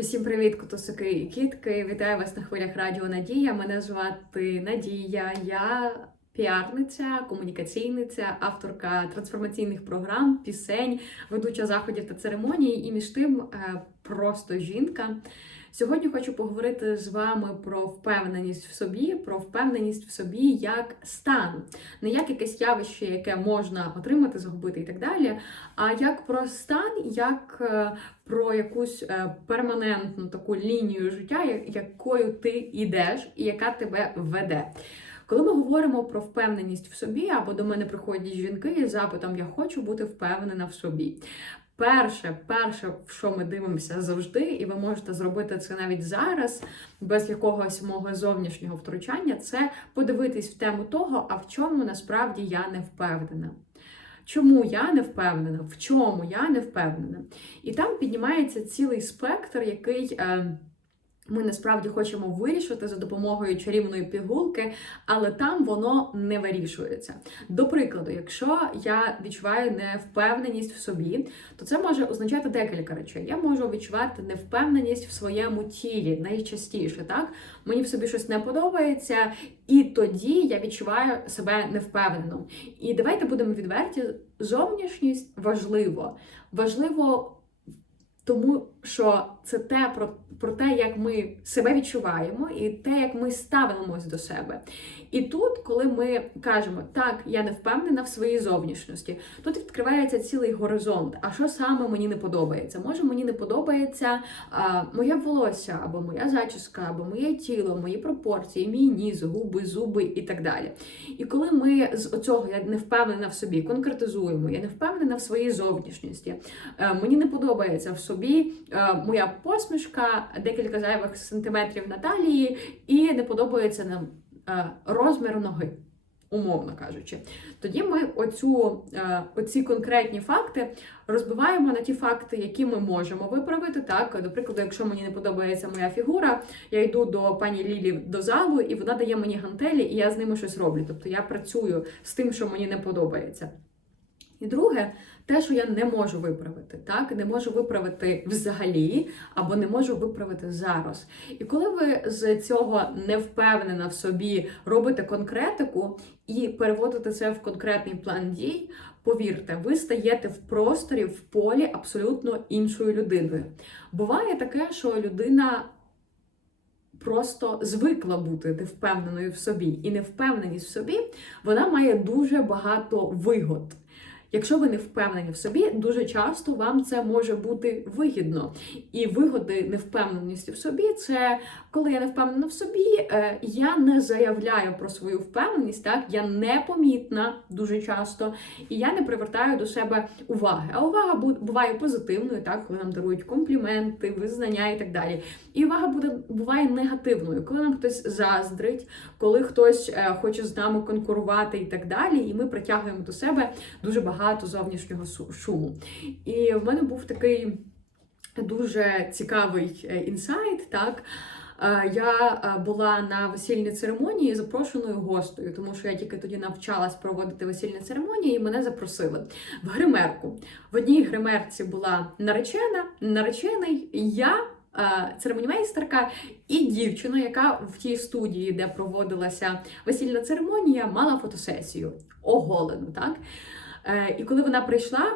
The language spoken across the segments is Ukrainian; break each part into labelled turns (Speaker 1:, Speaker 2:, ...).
Speaker 1: Усім привіт, котусики і кітки! Вітаю вас на хвилях Радіо Надія. Мене звати Надія. Я піарниця, комунікаційниця, авторка трансформаційних програм, пісень, ведуча заходів та церемоній, і між тим е, просто жінка. Сьогодні хочу поговорити з вами про впевненість в собі, про впевненість в собі як стан, не як якесь явище, яке можна отримати, загубити і так далі, а як про стан, як е, про якусь е, перманентну таку лінію життя, якою ти йдеш і яка тебе веде. Коли ми говоримо про впевненість в собі, або до мене приходять жінки із запитом Я хочу бути впевнена в собі. Перше, перше, в що ми дивимося завжди, і ви можете зробити це навіть зараз, без якогось мого зовнішнього втручання, це подивитись в тему того, а в чому насправді я не впевнена. Чому я не впевнена, в чому я не впевнена. І там піднімається цілий спектр, який е, ми насправді хочемо вирішити за допомогою чарівної пігулки, але там воно не вирішується. До прикладу, якщо я відчуваю невпевненість в собі, то це може означати декілька речей. Я можу відчувати невпевненість в своєму тілі найчастіше, так? Мені в собі щось не подобається, і тоді я відчуваю себе невпевнено. І давайте будемо відверті, зовнішність важливо. Важливо тому, що це те про, про те, як ми себе відчуваємо, і те, як ми ставимось до себе. І тут, коли ми кажемо, так, я не впевнена в своїй зовнішності, тут відкривається цілий горизонт. А що саме мені не подобається? Може, мені не подобається а, моє волосся, або моя зачіска, або моє тіло, мої пропорції, мій ніс, губи, зуби і так далі. І коли ми з оцього я не впевнена в собі, конкретизуємо, я не впевнена в своїй зовнішності, е, мені не подобається в собі моя посмішка, декілька зайвих сантиметрів на талії, і не подобається нам е, розмір ноги. Умовно кажучи, тоді ми оцю, е, оці конкретні факти розбиваємо на ті факти, які ми можемо виправити. Так, до прикладу, якщо мені не подобається моя фігура, я йду до пані Лілі до залу, і вона дає мені гантелі, і я з ними щось роблю. Тобто я працюю з тим, що мені не подобається. І друге, те, що я не можу виправити, так не можу виправити взагалі, або не можу виправити зараз. І коли ви з цього не впевнена в собі робите конкретику і переводите це в конкретний план дій, повірте, ви стаєте в просторі, в полі абсолютно іншою людиною. Буває таке, що людина. Просто звикла бути невпевненою в собі, і невпевненість в собі вона має дуже багато вигод. Якщо ви не впевнені в собі, дуже часто вам це може бути вигідно. І вигоди невпевненості в собі це коли я не впевнена в собі, е, я не заявляю про свою впевненість, так я непомітна дуже часто, і я не привертаю до себе уваги. А увага буває позитивною, так коли нам дарують компліменти, визнання і так далі. І увага буде буває негативною, коли нам хтось заздрить, коли хтось е, хоче з нами конкурувати і так далі, і ми притягуємо до себе дуже багато зовнішнього шуму. І в мене був такий дуже цікавий е, інсайт, так. Е, Я е, була на весільній церемонії запрошеною гостею, тому що я тільки тоді навчалась проводити весільні церемонії, і мене запросили в гримерку. В одній гримерці була наречена, наречений, я, церемонімейстерка і дівчина, яка в тій студії, де проводилася весільна церемонія, мала фотосесію оголену. Так? Е, І коли вона прийшла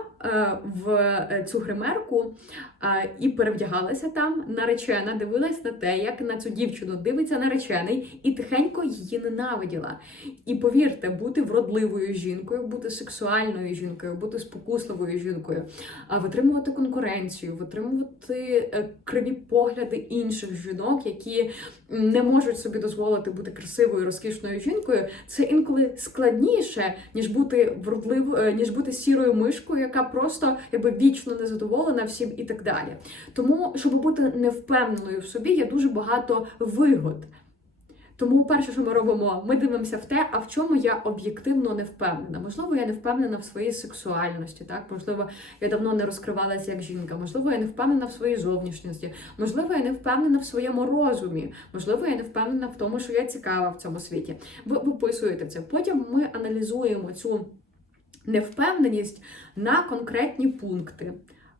Speaker 1: в е, цю гримерку е, і перевдягалася там, наречена дивилась на те, як на цю дівчину дивиться наречений, і тихенько її ненавиділа. І повірте, бути вродливою жінкою, бути сексуальною жінкою, бути спокусливою жінкою, витримувати конкуренцію, витримувати е, криві погляди інших жінок, які не можуть собі дозволити бути красивою, розкішною жінкою, це інколи складніше, ніж бути вродлив, е, ніж бути сірою мишкою, яка просто якби вічно незадоволена всім і так далі. Тому, щоб бути невпевненою в собі, є дуже багато вигод. Тому перше, що ми робимо, ми дивимося в те, а в чому я об'єктивно не впевнена. Можливо, я не впевнена в своїй сексуальності, так можливо, я давно не розкривалася як жінка, можливо, я не впевнена в своїй зовнішності, можливо, я не впевнена в своєму розумі, можливо, я не впевнена в тому, що я цікава в цьому світі. Ви виписуєте це. Потім ми аналізуємо цю невпевненість на конкретні пункти.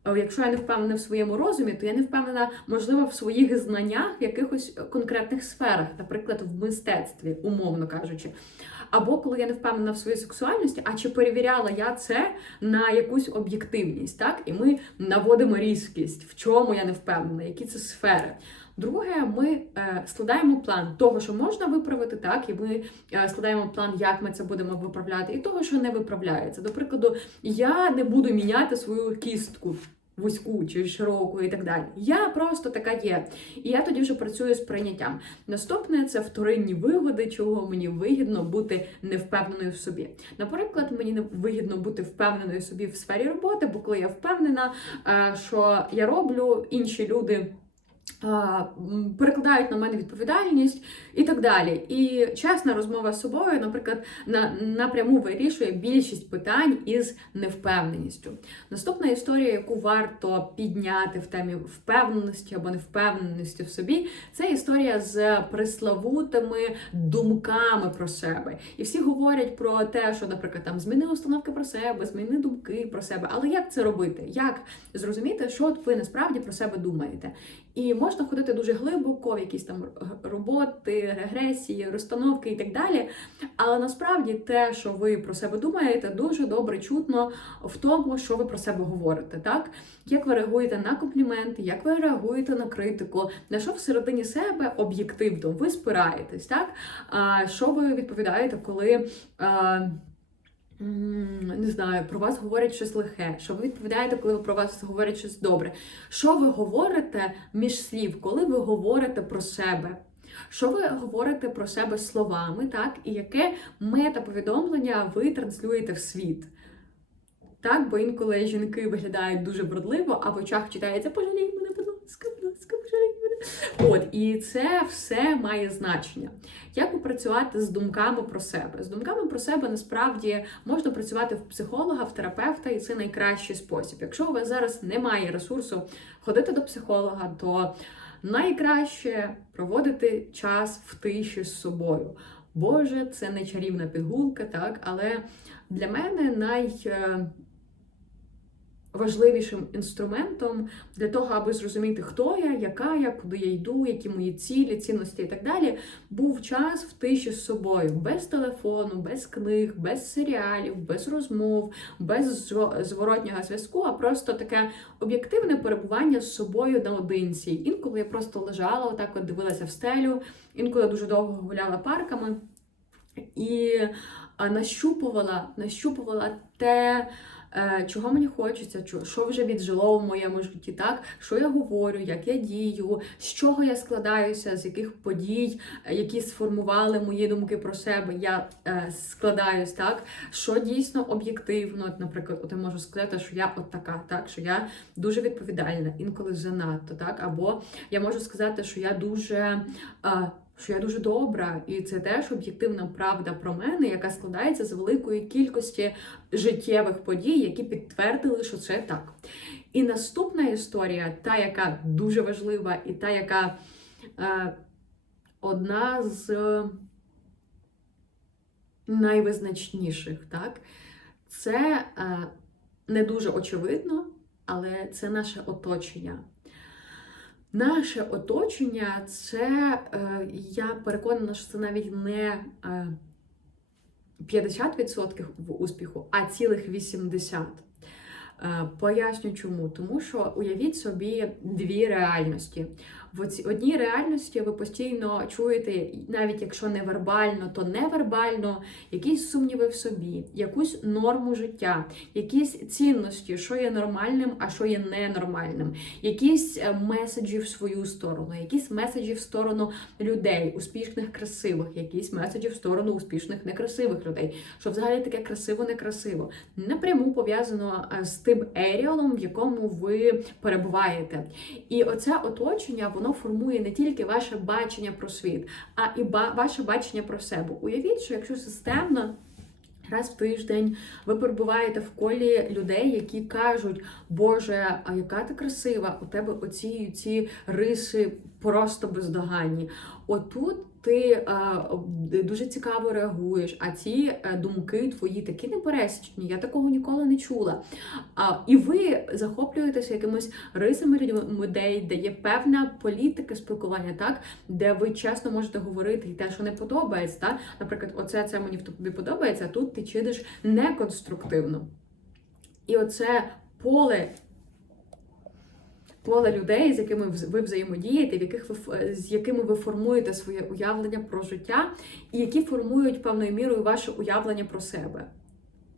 Speaker 1: е, якщо я не впевнена в своєму розумі, то я не впевнена, можливо, в своїх знаннях в якихось конкретних сферах, наприклад, в мистецтві, умовно кажучи. Або коли я не впевнена в своїй сексуальності, а чи перевіряла я це на якусь об'єктивність, так? І ми наводимо різкість, в чому я не впевнена, які це сфери. Друге, ми е, складаємо план того, що можна виправити, так, і ми е, складаємо план, як ми це будемо виправляти, і того, що не виправляється. До прикладу, я не буду міняти свою кістку. Вузьку чи широку і так далі. Я просто така є. І я тоді вже працюю з прийняттям. Наступне це вторинні вигоди, чого мені вигідно бути невпевненою в собі. Наприклад, мені не вигідно бути впевненою в собі в сфері роботи, бо коли я впевнена, е, що я роблю, інші люди. Перекладають на мене відповідальність і так далі. І чесна розмова з собою, наприклад, на, напряму вирішує більшість питань із невпевненістю. Наступна історія, яку варто підняти в темі впевненості або невпевненості в собі, це історія з приславутими думками про себе. І всі говорять про те, що, наприклад, там зміни установки про себе, зміни думки про себе. Але як це робити? Як зрозуміти, що ви насправді про себе думаєте? І можна ходити дуже глибоко в якісь там роботи, регресії, розстановки і так далі. Але насправді те, що ви про себе думаєте, дуже добре чутно в тому, що ви про себе говорите, так? Як ви реагуєте на компліменти, як ви реагуєте на критику, на що всередині себе об'єктивно ви спираєтесь, так? А, що ви відповідаєте, коли. А, Не знаю, про вас говорять щось лихе. Що ви відповідаєте, коли про вас говорять щось добре? Що ви говорите між слів, коли ви говорите про себе? Що ви говорите про себе словами, так? І яке метаповідомлення ви транслюєте в світ? Так, бо інколи жінки виглядають дуже вродливо, а в очах читається пожалій мене, От, і це все має значення. Як попрацювати з думками про себе? З думками про себе насправді можна працювати в психолога, в терапевта, і це найкращий спосіб. Якщо у вас зараз немає ресурсу ходити до психолога, то найкраще проводити час в тиші з собою. Боже, це не чарівна підгулка, так, але для мене най. Важливішим інструментом для того, аби зрозуміти, хто я, яка я, куди я йду, які мої цілі, цінності і так далі, був час в тиші з собою, без телефону, без книг, без серіалів, без розмов, без зворотнього зв'язку, а просто таке об'єктивне перебування з собою наодинці. Інколи я просто лежала, отак от дивилася в стелю, інколи дуже довго гуляла парками і нащупувала, нащупувала те. Е, Чого мені хочеться, що вже віджило в моєму житті, так що я говорю, як я дію, з чого я складаюся, з яких подій, е, які сформували мої думки про себе, я е, складаюсь, так що дійсно об'єктивно. Наприклад, от я можу сказати, що я от така, так що я дуже відповідальна, інколи занадто, так або я можу сказати, що я дуже. Е, що я дуже добра, і це теж об'єктивна правда про мене, яка складається з великої кількості життєвих подій, які підтвердили, що це так. І наступна історія, та, яка дуже важлива, і та, яка е, одна з найвизначніших, так, це е, не дуже очевидно, але це наше оточення. Наше оточення це, е, я переконана, що це навіть не е, 50% в успіху, а цілих 80%. Е, Поясню чому. Тому що уявіть собі дві реальності. В одній реальності ви постійно чуєте, навіть якщо не вербально, то невербально, якісь сумніви в собі, якусь норму життя, якісь цінності, що є нормальним, а що є ненормальним, якісь е, меседжі в свою сторону, якісь меседжі в сторону людей, успішних, красивих, якісь меседжі в сторону успішних, некрасивих людей. Що взагалі таке красиво-некрасиво. Напряму пов'язано е, з тим еріалом, в якому ви перебуваєте. І оце оточення воно формує не тільки ваше бачення про світ, а і ваше бачення про себе. Уявіть, що якщо системно. Раз в тиждень ви перебуваєте в колі людей, які кажуть, Боже, а яка ти красива, у тебе оці ці риси просто бездоганні. Отут ти е, дуже цікаво реагуєш, а ці е, думки твої такі непересічні, я такого ніколи не чула. І ви захоплюєтеся якимись рисами людей, де є певна політика спілкування, так де ви чесно можете говорити і те, що не подобається. Так? Наприклад, оце це мені тобі подобається, а тут ти чиниш неконструктивно. І оце поле. Поле людей, з якими ви взаємодієте, в яких ви з якими ви формуєте своє уявлення про життя, і які формують певною мірою ваше уявлення про себе.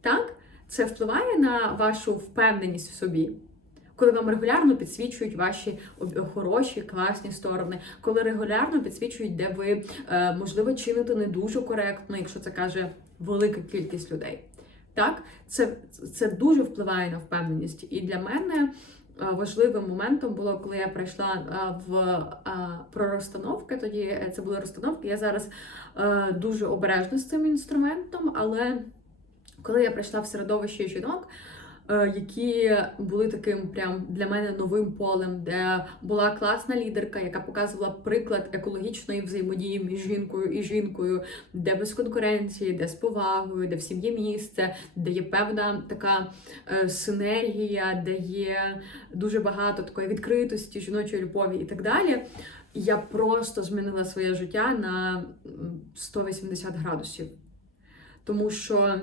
Speaker 1: Так? Це впливає на вашу впевненість в собі, коли вам регулярно підсвічують ваші хороші, класні сторони, коли регулярно підсвічують, де ви, е, можливо, чините не дуже коректно, якщо це каже велика кількість людей. Так, це, це дуже впливає на впевненість. І для мене важливим моментом було, коли я прийшла е, в про розстановки. Тоді це були розстановки. Я зараз дуже обережна з цим інструментом, але коли я прийшла в середовище жінок, е, які були таким прям для мене новим полем, де була класна лідерка, яка показувала приклад екологічної взаємодії між жінкою і жінкою, де без конкуренції, де з повагою, де всім є місце, де є певна така е, синергія, де є дуже багато такої відкритості, жіночої любові і так далі. Я просто змінила своє життя на 180 градусів. Тому що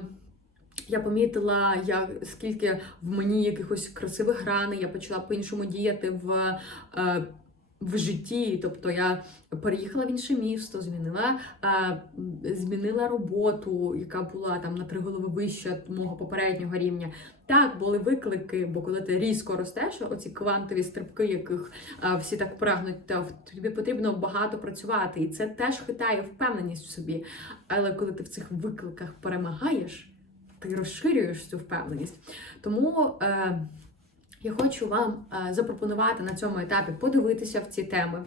Speaker 1: я помітила, як скільки в мені якихось красивих граней, я почала по-іншому діяти в е, в житті. Тобто я переїхала в інше місто, змінила е, змінила роботу, яка була там на три голови вища мого попереднього рівня. Так, були виклики, бо коли ти різко ростеш, оці квантові стрибки, яких всі так прагнуть, то тобі потрібно багато працювати. І це теж хитає впевненість в собі. Але коли ти в цих викликах перемагаєш ти розширюєш цю впевненість. Тому е, я хочу вам е, запропонувати на цьому етапі подивитися в ці теми,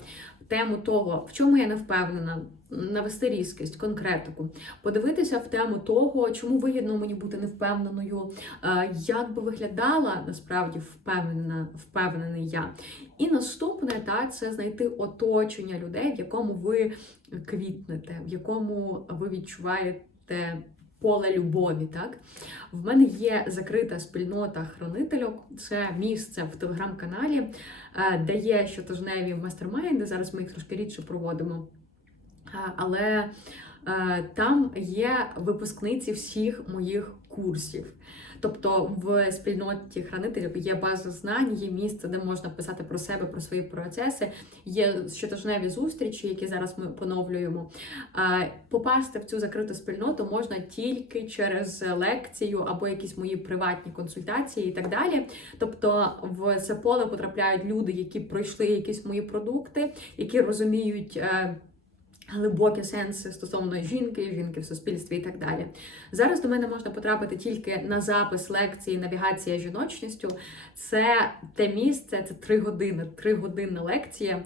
Speaker 1: тему того, в чому я не впевнена, навести різкість, конкретику, подивитися в тему того, чому вигідно мені бути невпевненою, е, як би виглядала насправді впевнена, впевнений я. І наступне та це знайти оточення людей, в якому ви квітнете, в якому ви відчуваєте поле любові. Так в мене є закрита спільнота хранительок. Це місце в телеграм-каналі, е, де є щотижневі мастермайнди. Зараз ми їх трошки рідше проводимо. Е, але е, там є випускниці всіх моїх курсів. Тобто в спільноті хранителів є база знань, є місце, де можна писати про себе, про свої процеси. Є щотижневі зустрічі, які зараз ми поновлюємо. Попасти в цю закриту спільноту можна тільки через лекцію або якісь мої приватні консультації і так далі. Тобто в це поле потрапляють люди, які пройшли якісь мої продукти, які розуміють. Глибокі сенси стосовно жінки, жінки в суспільстві і так далі. Зараз до мене можна потрапити тільки на запис лекції Навігація жіночністю. Це те місце, це три години, три тригодинна лекція,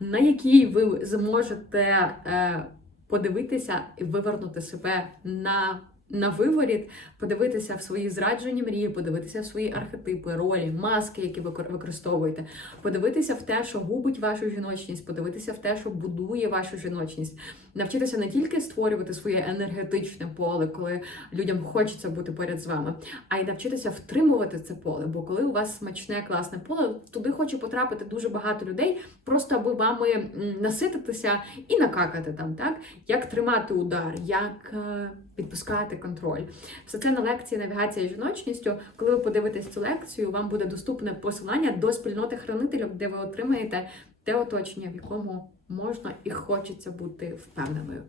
Speaker 1: на якій ви зможете е, подивитися і вивернути себе на на виворіт, подивитися в свої зраджені мрії, подивитися в свої архетипи, ролі, маски, які ви використовуєте, подивитися в те, що губить вашу жіночність, подивитися в те, що будує вашу жіночність, навчитися не тільки створювати своє енергетичне поле, коли людям хочеться бути поряд з вами, а й навчитися втримувати це поле. Бо коли у вас смачне, класне поле, туди хоче потрапити дуже багато людей, просто аби вами насититися і накакати там, так? Як тримати удар, як е, відпускати контроль. Все це на лекції навігація жіночністю. Коли ви подивитесь цю лекцію, вам буде доступне посилання до спільноти хранителів, де ви отримаєте те оточення, в якому можна і хочеться бути впевненою.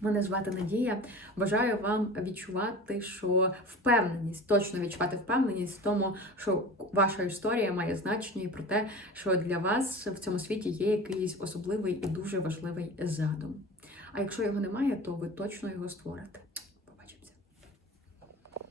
Speaker 1: Мене звати Надія. Бажаю вам відчувати, що впевненість, точно відчувати впевненість в тому, що ваша історія має значення і про те, що для вас в цьому світі є якийсь особливий і дуже важливий задум. А якщо його немає, то ви точно його створите.